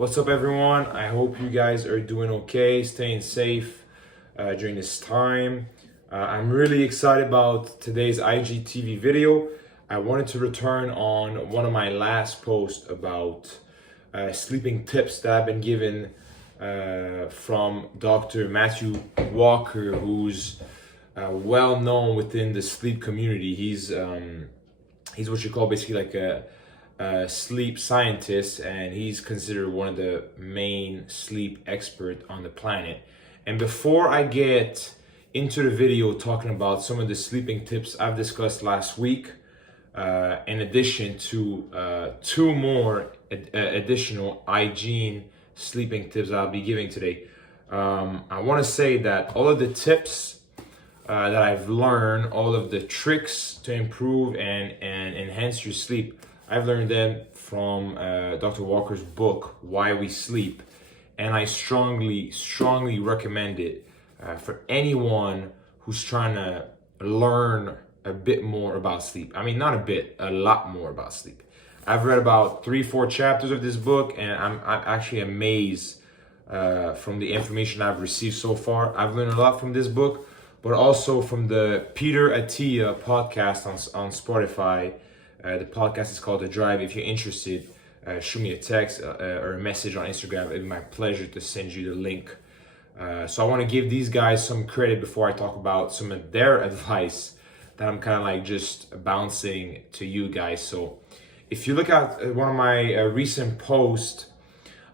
What's up, everyone? I hope you guys are doing okay, staying safe during this time. I'm really excited about today's IGTV video. I wanted to return on one of my last posts about sleeping tips that I've been given from Dr. Matthew Walker, who's well known within the sleep community. He's what you call basically like a sleep scientist, and he's considered one of the main sleep experts on the planet. And before I get into the video talking about some of the sleeping tips I've discussed last week, in addition to two more additional hygiene sleeping tips I'll be giving today, I want to say that all of the tips that I've learned, all of the tricks to improve and enhance your sleep, I've learned them from Dr. Walker's book, Why We Sleep. And I strongly recommend it for anyone who's trying to learn a bit more about sleep. I mean, not a bit, a lot more about sleep. I've read about 3-4 chapters of this book, and I'm actually amazed from the information I've received so far. I've learned a lot from this book, but also from the Peter Attia podcast on Spotify. The podcast is called The Drive. If you're interested, shoot me a text or a message on Instagram. It'd be my pleasure to send you the link. So I want to give these guys some credit before I talk about some of their advice that I'm kind of like just bouncing to you guys. So if you look at one of my recent posts,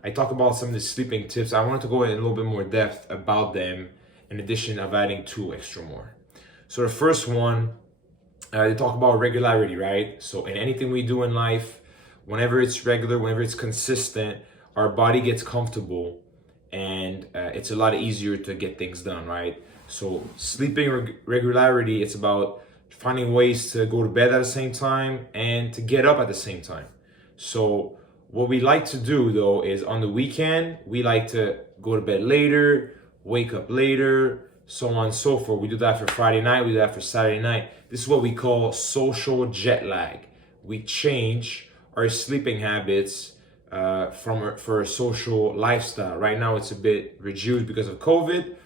I talk about some of the sleeping tips. I wanted to go in a little bit more depth about them, in addition of adding 2 extra more. So the first one, they talk about regularity, right? So in anything we do in life, whenever it's regular, whenever it's consistent, our body gets comfortable, and it's a lot easier to get things done, right? So sleeping regularity, it's about finding ways to go to bed at the same time and to get up at the same time. So what we like to do though is on the weekend, we like to go to bed later, wake up later, so on and so forth. We do that for Friday night, we do that for Saturday night. This is what we call social jet lag. We change our sleeping habits for a social lifestyle. Right now it's a bit reduced because of COVID,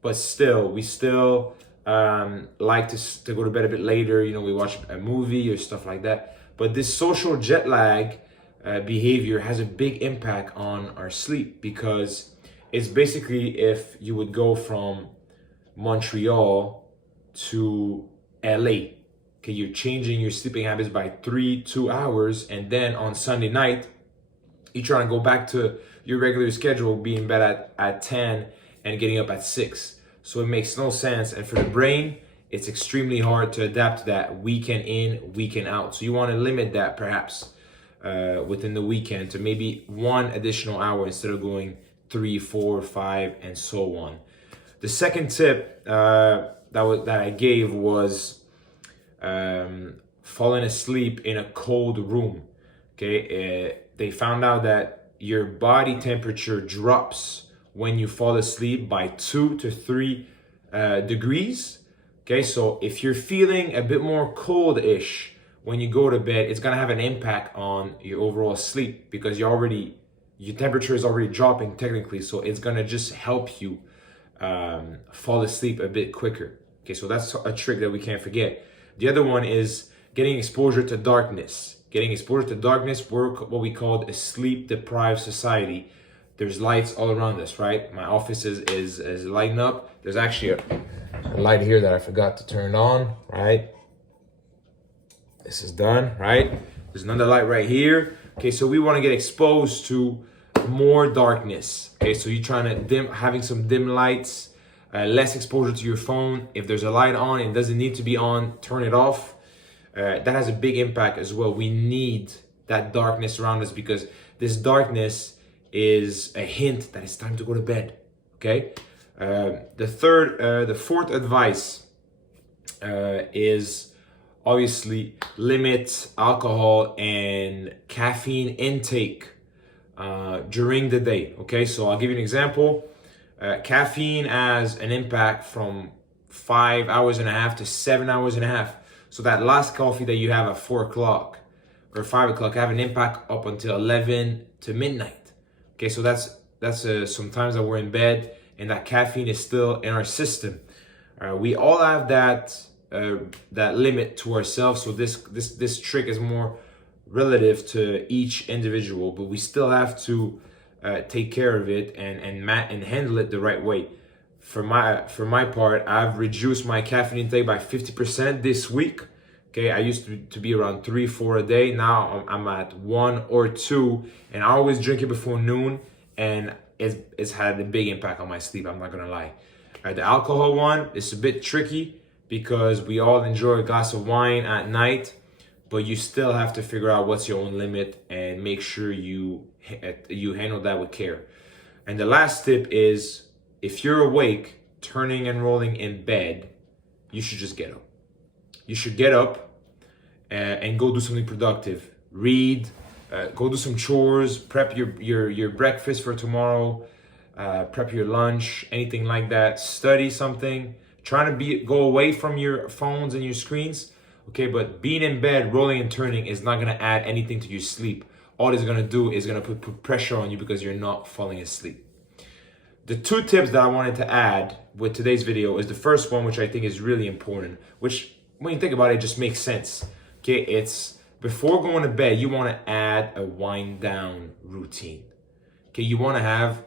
but still, we still like to go to bed a bit later. You know, we watch a movie or stuff like that. But this social jet lag behavior has a big impact on our sleep, because it's basically if you would go from Montreal to LA. Okay, you're changing your sleeping habits by 2 hours, and then on Sunday night, you're trying to go back to your regular schedule, being in bed at 10 and getting up at 6. So it makes no sense. And for the brain, it's extremely hard to adapt to that weekend in, weekend out. So you want to limit that perhaps within the weekend to maybe 1 additional hour instead of going 3, 4, 5, and so on. The second tip that I gave was falling asleep in a cold room. Okay, they found out that your body temperature drops when you fall asleep by 2 to 3 degrees. Okay, so if you're feeling a bit more cold-ish when you go to bed, it's gonna have an impact on your overall sleep, because your temperature is already dropping technically. So it's gonna just help you fall asleep a bit quicker. Okay, so that's a trick that we can't forget. The other one is getting exposure to darkness. Getting exposure to darkness, we're what we call a sleep-deprived society. There's lights all around us, right? My office is lighting up. There's actually a light here that I forgot to turn on, right? This is done, right? There's another light right here. Okay, so we want to get exposed to more darkness. Okay, so you're trying to having some dim lights, less exposure to your phone. If there's a light on, it doesn't need to be on, turn it off. That has a big impact as well. We need that darkness around us, because this darkness is a hint that it's time to go to bed. Okay. The fourth advice is obviously limit alcohol and caffeine intake during the day. Okay, so I'll give you an example. Caffeine has an impact from 5 hours and a half to 7 hours and a half. So that last coffee that you have at 4 o'clock or 5 o'clock have an impact up until 11 to midnight. Okay, so that's sometimes that we're in bed and that caffeine is still in our system. We all have that limit to ourselves. So this trick is more relative to each individual, but we still have to take care of it and handle it the right way. For my part, I've reduced my caffeine intake by 50% this week. Okay, I used to be around 3-4 a day. Now I'm at 1 or 2, and I always drink it before noon, and it's had a big impact on my sleep. I'm not gonna lie. The alcohol one is a bit tricky because we all enjoy a glass of wine at night, but you still have to figure out what's your own limit and make sure you handle that with care. And the last tip is, if you're awake, turning and rolling in bed, you should just get up. You should get up and go do something productive. Read, go do some chores, prep your breakfast for tomorrow, prep your lunch, anything like that. Study something. Trying to go away from your phones and your screens. Okay, but being in bed, rolling and turning is not gonna add anything to your sleep. All it's gonna do is gonna put pressure on you because you're not falling asleep. The 2 tips that I wanted to add with today's video is the first one, which I think is really important, which when you think about it, just makes sense. Okay, it's before going to bed, you want to add a wind down routine. Okay, you want to have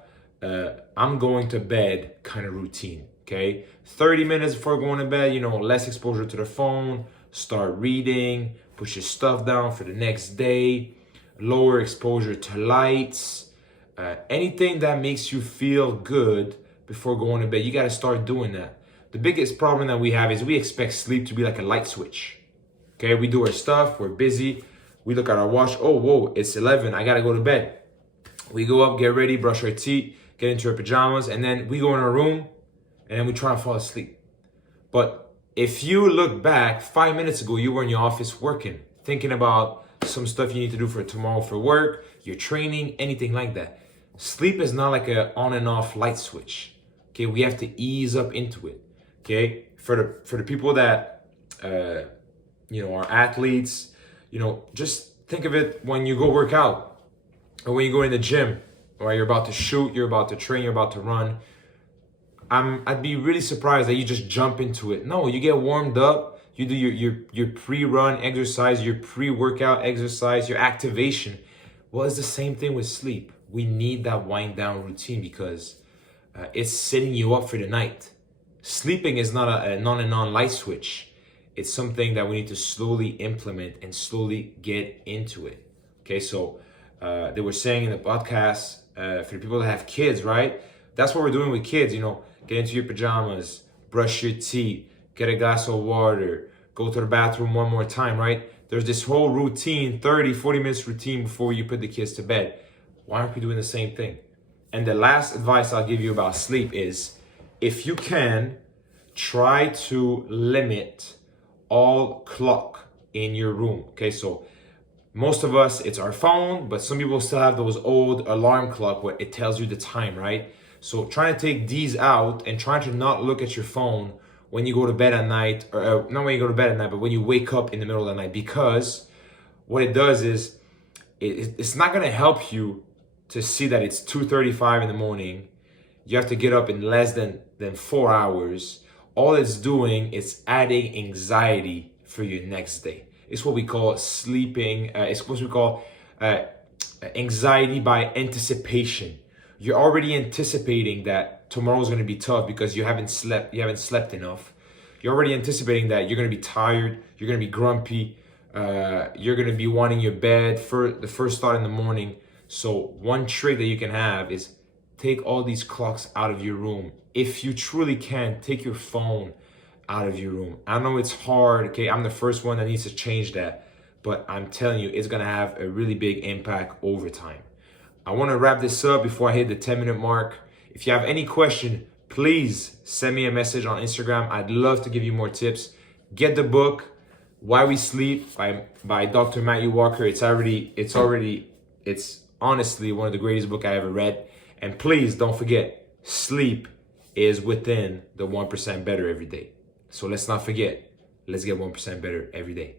I'm going to bed kind of routine. Okay, 30 minutes before going to bed, less exposure to the phone, start reading, put your stuff down for the next day, lower exposure to lights, anything that makes you feel good before going to bed. You got to start doing that. The biggest problem that we have is we expect sleep to be like a light switch. Okay, we do our stuff, we're busy, we look at our watch, oh, whoa, it's 11, I gotta go to bed. We go up, get ready, brush our teeth, get into our pajamas, and then we go in our room, and then we try to fall asleep. But if you look back, 5 minutes ago, you were in your office working, thinking about some stuff you need to do for tomorrow for work, your training, anything like that. Sleep is not like a on and off light switch. Okay, we have to ease up into it. Okay, for the people that are athletes, just think of it when you go work out or when you go in the gym, or you're about to shoot, you're about to train, you're about to run. I'd be really surprised that you just jump into it. No, you get warmed up, you do your pre-run exercise, your pre-workout exercise, your activation. Well, it's the same thing with sleep. We need that wind down routine because it's setting you up for the night. Sleeping is not a non light switch. It's something that we need to slowly implement and slowly get into it. Okay, so they were saying in the podcast, for the people that have kids, right? That's what we're doing with kids, get into your pajamas, brush your teeth, get a glass of water, go to the bathroom one more time, right? There's this whole routine, 30, 40 minutes routine before you put the kids to bed. Why aren't we doing the same thing? And the last advice I'll give you about sleep is, if you can, try to limit all clock in your room. Okay, so most of us, it's our phone, but some people still have those old alarm clock where it tells you the time, right? So try to take these out and try to not look at your phone when you go to bed at night, or not when you go to bed at night, but when you wake up in the middle of the night, because what it does is it's not gonna help you to see that it's 2:35 in the morning. You have to get up in less than 4 hours. All it's doing is adding anxiety for your next day. It's what we call sleeping. It's what we call anxiety by anticipation. You're already anticipating that tomorrow's going to be tough because you haven't slept enough. You're already anticipating that you're going to be tired. You're going to be grumpy. You're going to be wanting your bed for the first thought in the morning. So one trick that you can have is take all these clocks out of your room. If you truly can, take your phone out of your room. I know it's hard, okay? I'm the first one that needs to change that, but I'm telling you, it's gonna have a really big impact over time. I wanna wrap this up before I hit the 10-minute mark. If you have any question, please send me a message on Instagram. I'd love to give you more tips. Get the book, Why We Sleep by Dr. Matthew Walker. It's honestly one of the greatest books I ever read. And please don't forget, sleep is within the 1% better every day. So let's not forget, let's get 1% better every day.